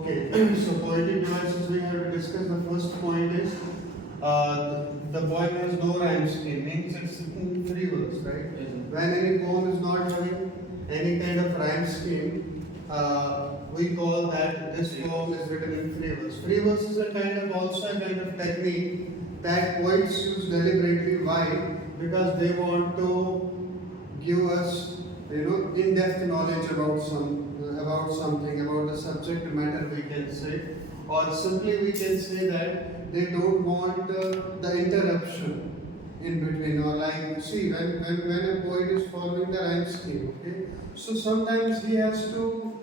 Okay, so poetic devices we have to discuss. The first point is the poem has no rhyme scheme, means it's in free verse, right? Yes, sir. When any poem is not having any kind of rhyme scheme, we call that this poem is written in free verse. Free verse is a kind of also a kind of technique that poets use deliberately. Why? Because they want to give us in-depth knowledge about something about the subject matter, we can say, or simply we can say that they don't want the interruption in between, or like see when a poet is following the rhyme scheme, okay, so sometimes he has to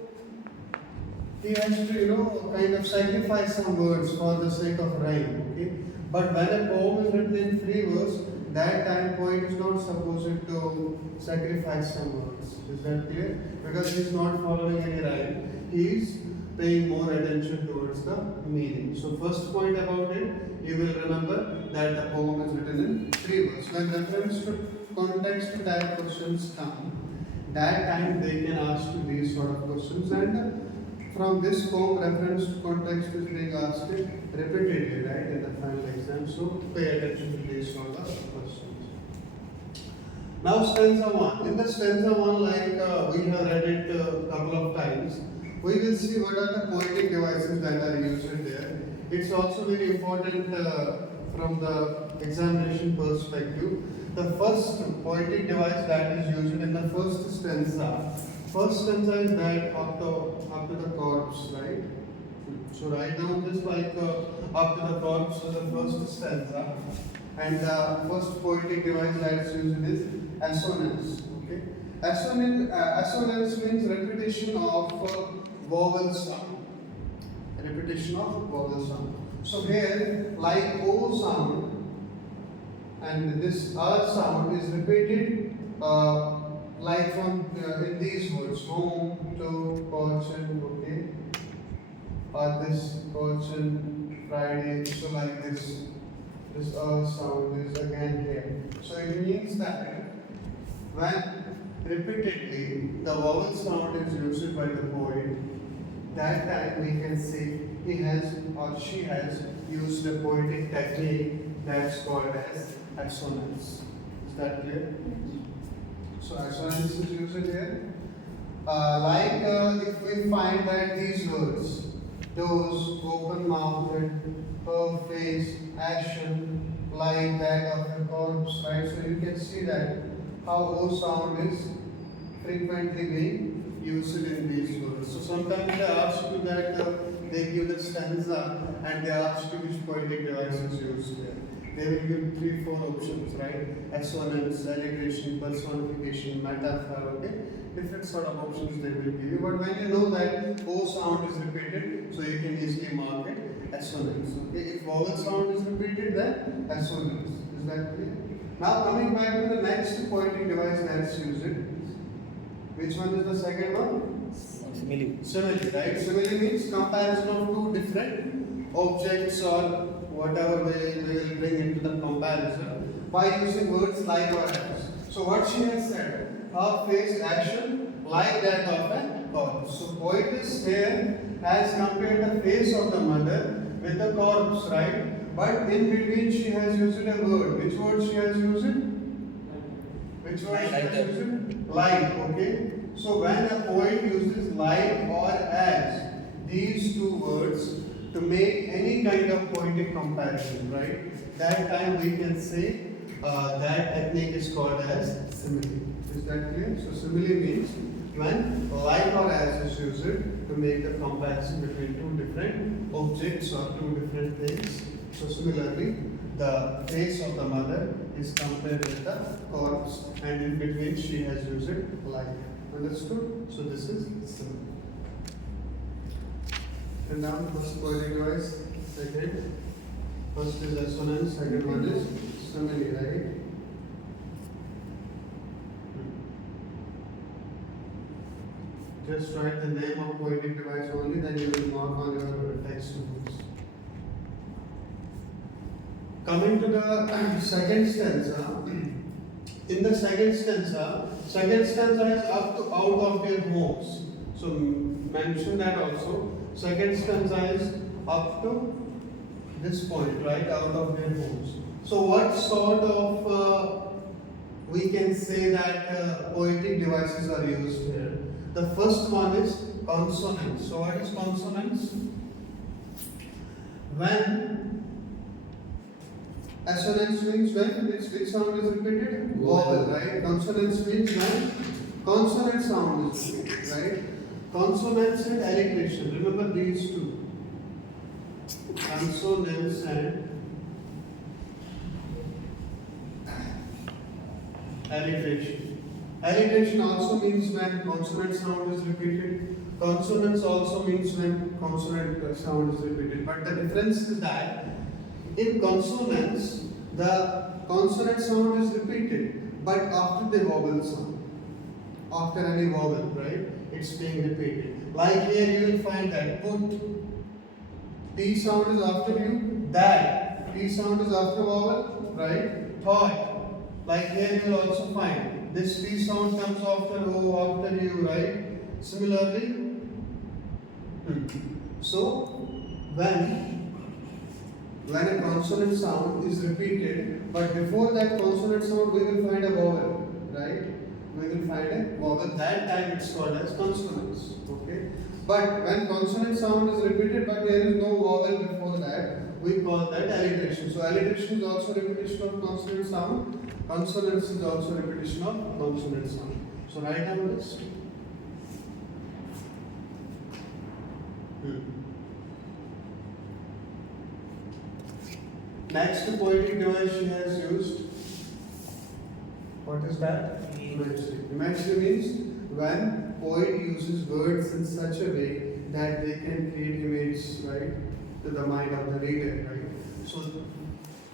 kind of sacrifice some words for the sake of rhyme, okay. But when a poem is written in free verse, that time poet is not supposed to sacrifice some words. Is that clear? Because he is not following any rhyme. He is paying more attention towards the meaning. So first point about it, you will remember that the poem is written in free verse. When reference to context type questions come, that time they can ask you these sort of questions, and from this poem reference to context is being asked repeatedly, right, in the final exam. So pay attention to these sort of questions. Now stanza 1. In the stanza 1, like we have read it a couple of times, we will see what are the poetic devices that are used there. It's also very important from the examination perspective. The first poetic device that is used in the first stanza. First stanza is that up to the corpse, right? So write down this like up to the corpse is the first stanza, and the first poetic device that is used is assonance. Okay, assonance means repetition of vowel sound. Repetition of vowel sound. So here, like O sound and this sound is repeated. Like from in these words, home to caution, okay, or this caution Friday, so like this sound is again here. So it means that when repeatedly the vowel sound is used by the poet, that time we can say he has or she has used a poetic technique that's called as assonance. Is that clear? So assonance is used here. If we find that these words, those, open mouthed, her face, action, like that of a corpse, right? So you can see that how O sound is frequently being used in these words. So sometimes they ask you that they give the stanza and they ask you which poetic device is used there. They will give 3-4 options, right? Assonance, alliteration, personification, metaphor, okay? Different sort of options they will give you. But when you know that O sound is repeated, so you can easily mark it assonance. Okay? If vowel sound is repeated, then assonance. Is that clear? Now coming back to the next poetic device that's used. Which one is the second one? Simile. Simile, right? Simile means comparison of two different objects or whatever we will bring into the comparison by using words like or as. So what she has said, her face action like that of a corpse. So poetess here has compared the face of the mother with the corpse, right? But in between she has used a word. Which word she has used? Which word she has used? Like, okay? So when a poet uses like or as, these two words, to make any kind of poetic comparison, right? That time we can say that technique is called as simile. Is that clear? So simile means when like or as is used to make the comparison between two different objects or two different things. So similarly, the face of the mother is compared with the corpse, and in between she has used it like. Understood? So this is simile. And now first poetic device, second. First is assonance, second one is simile, right? Just write the name of poetic device only, then you will mark on your textbooks. Coming to the second stanza. In the second stanza is up to out of their homes. So mention that also. Second stanza is up to this point, right, out of their homes. So what sort of we can say that poetic devices are used here? The first one is consonants. So what is consonants? When assonance means when which sound is repeated? Vowel, right? Consonants means when consonant sound is repeated, right? Consonants and alliteration. Remember these two. Consonants and alliteration. Alliteration also means when consonant sound is repeated. Consonants also means when consonant sound is repeated. But the difference is that in consonants, the consonant sound is repeated, but after the vowel sound. After any vowel, right? It's being repeated. Like here you will find that put. T sound is after you. That. T sound is after vowel, right? Thought. Like here you will also find this T sound comes after O, after U, right? Similarly, so when a consonant sound is repeated, but before that consonant sound we will find a vowel, right? We will find a vowel. That time it's called as consonants. Okay. But when consonant sound is repeated, but there is no vowel before that, we call that alliteration. So alliteration is also repetition of consonant sound. Consonants is also repetition of consonant sound. So write down this. Next poetic device she has used. What is that? Imagery. Imagery means when poet uses words in such a way that they can create images, right, to the mind of the reader, right? So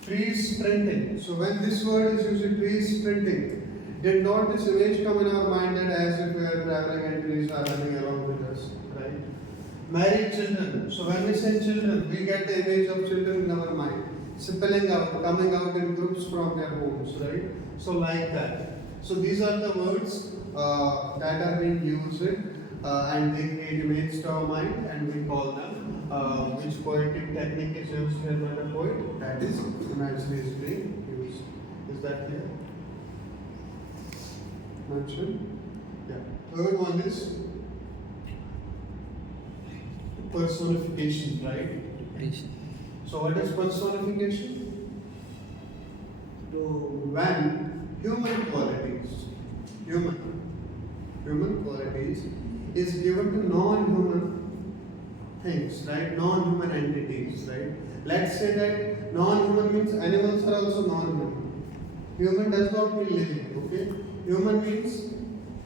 trees sprinting. So when this word is used, trees sprinting, did not this image come in our mind that as if we are traveling and trees are running along with us, right? Married children. So when we say children, we get the image of children in our mind, spilling out, coming out in groups from their homes, right? So like that. So these are the words that are being used and they create images to our mind, and we call them which poetic technique is used here by the poet? That is imagery is being used. Is that clear? Mention? Yeah. Third one is personification, right? So what is personification? So when human qualities is given to non-human things, right? Non-human entities, right? Let's say that non-human means animals are also non-human. Human does not mean living, okay? Human means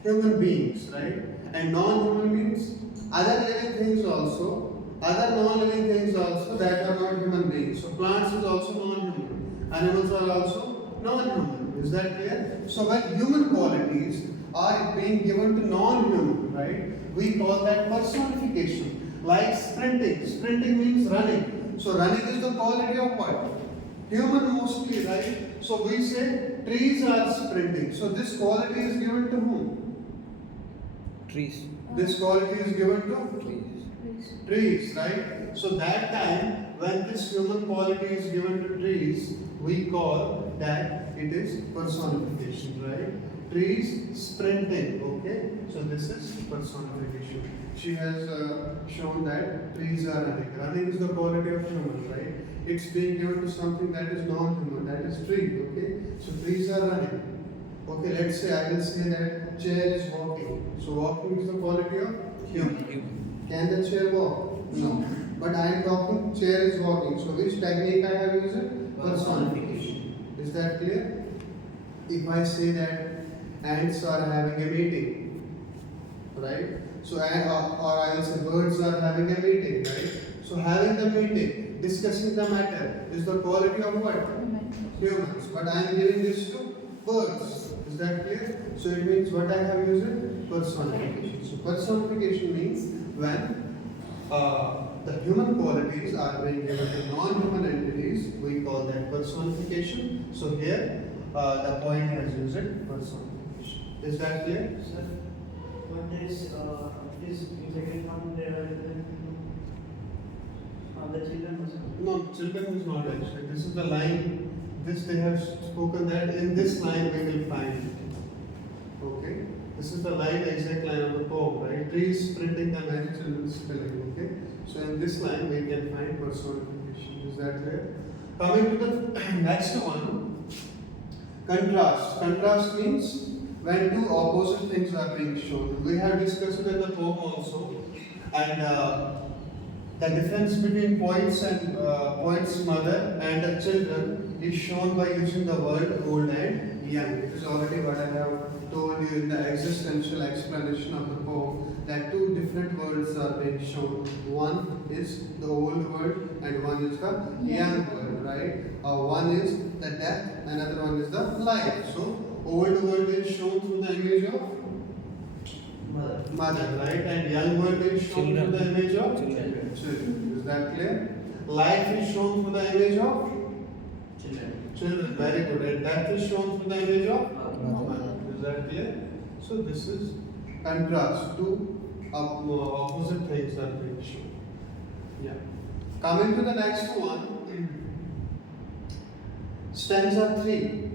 human beings, right? And non-human means other living things also, other non-living things also that are not human beings. So plants is also non-human. Animals are also non-human. Is that clear? So when human qualities are being given to non-human, right? We call that personification. Like sprinting. Sprinting means running. So running is the quality of what? Human mostly, right? So we say trees are sprinting. So this quality is given to whom? Trees. This quality is given to trees, right? So that time when this human quality is given to trees, we call that it is personification, right? Trees sprinting, okay? So this is personification. She has shown that trees are running. Running is the quality of human, right? It's being given to something that is non-human, that is tree, okay? So trees are running. Okay, let's say I will say that chair is walking. So walking is the quality of human. Can the chair walk? No. But I am talking chair is walking. So which technique I have used? Personification. Is that clear? If I say that ants are having a meeting, right? So or I will say birds are having a meeting, right? So having the meeting, discussing the matter is the quality of what? Humans. But I am giving this to birds. Is that clear? So it means what I have used? Personification. So personification means when the human qualities are being given to non-human entities, we call that personification. So here the point has used it, personification. Is that clear? Sir, what is the second one? the children also. No, children is not actually. This is the line. This they have spoken that in this line we will find it. Okay. This is the line, exact line of the poem, right? Trees printing the very children spelling. Okay. So in this line we can find personification. Is that clear? Coming to the next one, contrast. Contrast means when two opposite things are being shown. We have discussed it in the poem also, and the difference between poets and poet's mother and the children is shown by using the word old and young. It is already what I have told you in the existential explanation of the poem, that two different worlds are being shown. One is the old world and one is the young world, right? One is the death, another one is the life. So old world is shown through the image of mother, right? And young world is shown through the image of children. Is that clear? Life is shown through the image of children. Very good. And death is shown through the image of mother. Is that clear? So this is contrast. Two opposite things are being shown. Yeah. Coming to the next one, stanza 3.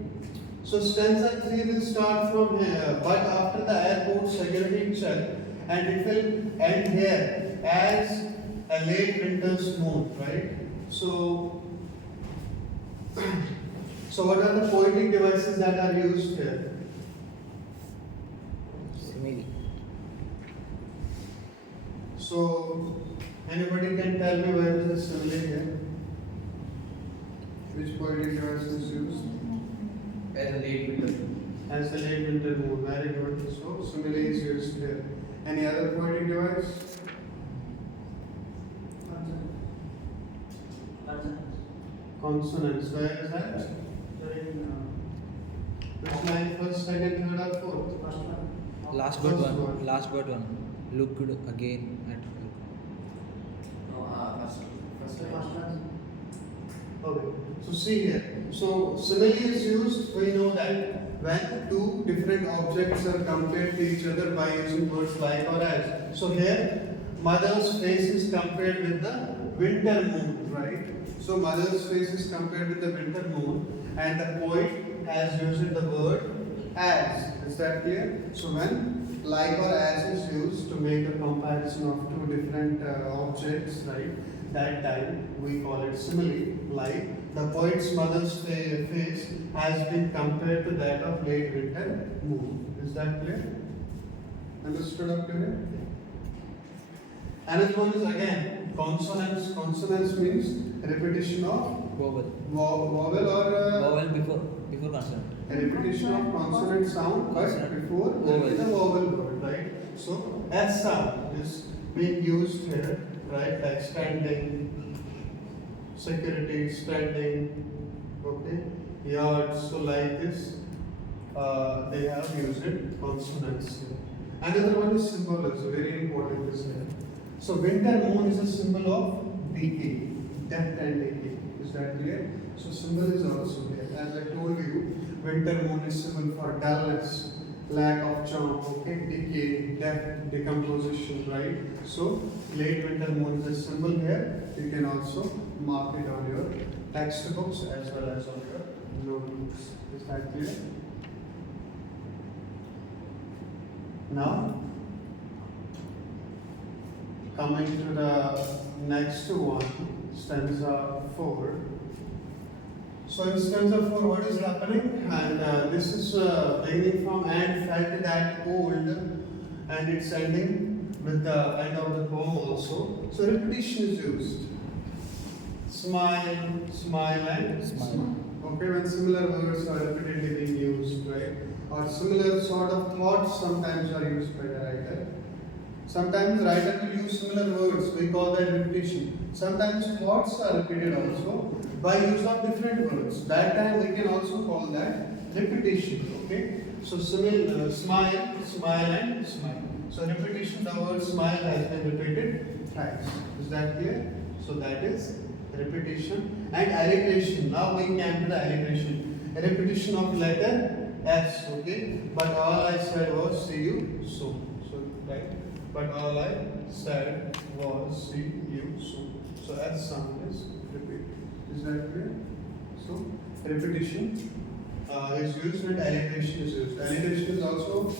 So stanza 3 will start from here, but after the airport security check, and it will end here as a late winter's moon, right? So what are the poetic devices that are used here? Simile. So anybody can tell me where is the simile here? Which poetic device is used? As a late winter. As the late winter moon. Very good. So simile is used here. Any other poetic device? Consonants. Where is that? Which line? First, second, third, or fourth? Last but one. Last but one. Look good again at Okay. So see here. So simile is used. We know that when two different objects are compared to each other by using words like or as. So here, mother's face is compared with the winter moon, right? So mother's face is compared with the winter moon, and the poet has used the word as. Is that clear? So when like or as is used to make a comparison of two different objects, right? That time we call it simile. Like the poet's mother's face has been compared to that of late winter moon. Is that clear? Understood up to here? Another one is again consonants. Consonants means repetition of vowel. vowel or Vowel before consonant. a repetition of consonant sound, but Consonant. before there is a vowel word, right? So S sound is being used here, right? Like standing, security, standing, okay, yards. So like this, they have used it consonants here. Another one is symbolism. Very important is here. So winter moon is a symbol of decay, death and decay. Is that clear? So symbol is also there. As I told you, winter moon is symbol for dullness, lack of charm, okay, decay, death, decomposition, right? So late winter moon is a symbol here. You can also mark it on your textbooks as well as on your notebooks. Is that clear? Now, coming to the next one, stanza 4. So in stanza 4, what is happening? And this is beginning from and felt that old, and it's ending with the end of the poem also. So repetition is used. Smile, smile, and Smile. Okay, when similar words are repeatedly being used, right? Or similar sort of thoughts sometimes are used by the writer. Sometimes writer will use similar words, we call that repetition. Sometimes thoughts are repeated also by use of different words. That time we can also call that repetition, okay? So smile, smile and smile. So repetition, the word smile has been repeated thrice. Is that clear? So that is repetition. And alliteration, now we came to the alliteration. A repetition of letter S, okay? But all I said was see you soon. So right? But all I said was see you soon. So So S sound is repeat. Is that clear? So repetition is used and alliteration is used. Alliteration is also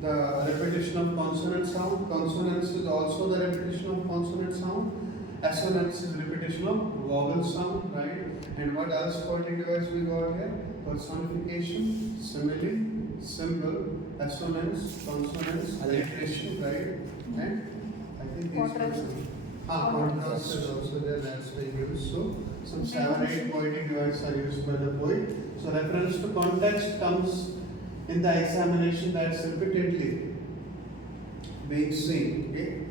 the repetition of consonant sound. Consonance is also the repetition of consonant sound. Assonance is repetition of vowel sound, right? And what else poetic device we got here? Personification, simile, symbol, assonance, consonance, alliteration, right? And I think these Contrast. contrast is also there, that's the use. So some 7-8 poetic devices are used by the poet. So reference to context comes in the examination, that's repeatedly being seen. Okay,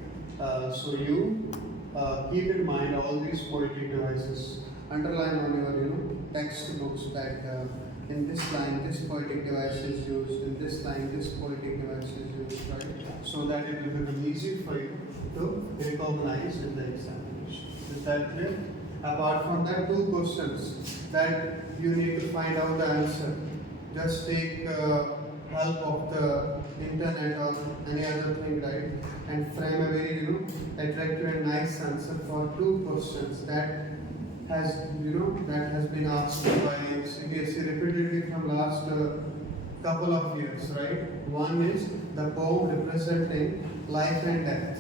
so you keep in mind all these poetic devices. Underline on your textbooks that in this line this poetic device is used, in this line this poetic device is used, right? So that it will become easy for you to recognize in the examination. Is that clear? Apart from that, 2 questions that you need to find out the answer. Just take help of the internet or any other thing, right? And frame a very attractive and nice answer for 2 questions that has been asked by CBSE repeatedly from last couple of years, right? One is the poem representing life and death,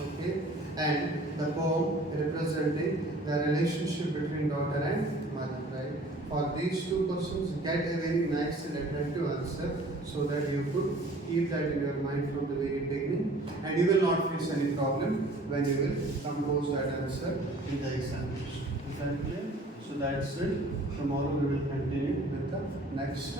okay, and the poem representing the relationship between daughter and mother, right? For these 2 questions, get a very nice and attractive answer so that you could keep that in your mind from the very beginning, and you will not face any problem when you will compose that answer in the examination. Is that clear? So that's it. Tomorrow we will continue with the next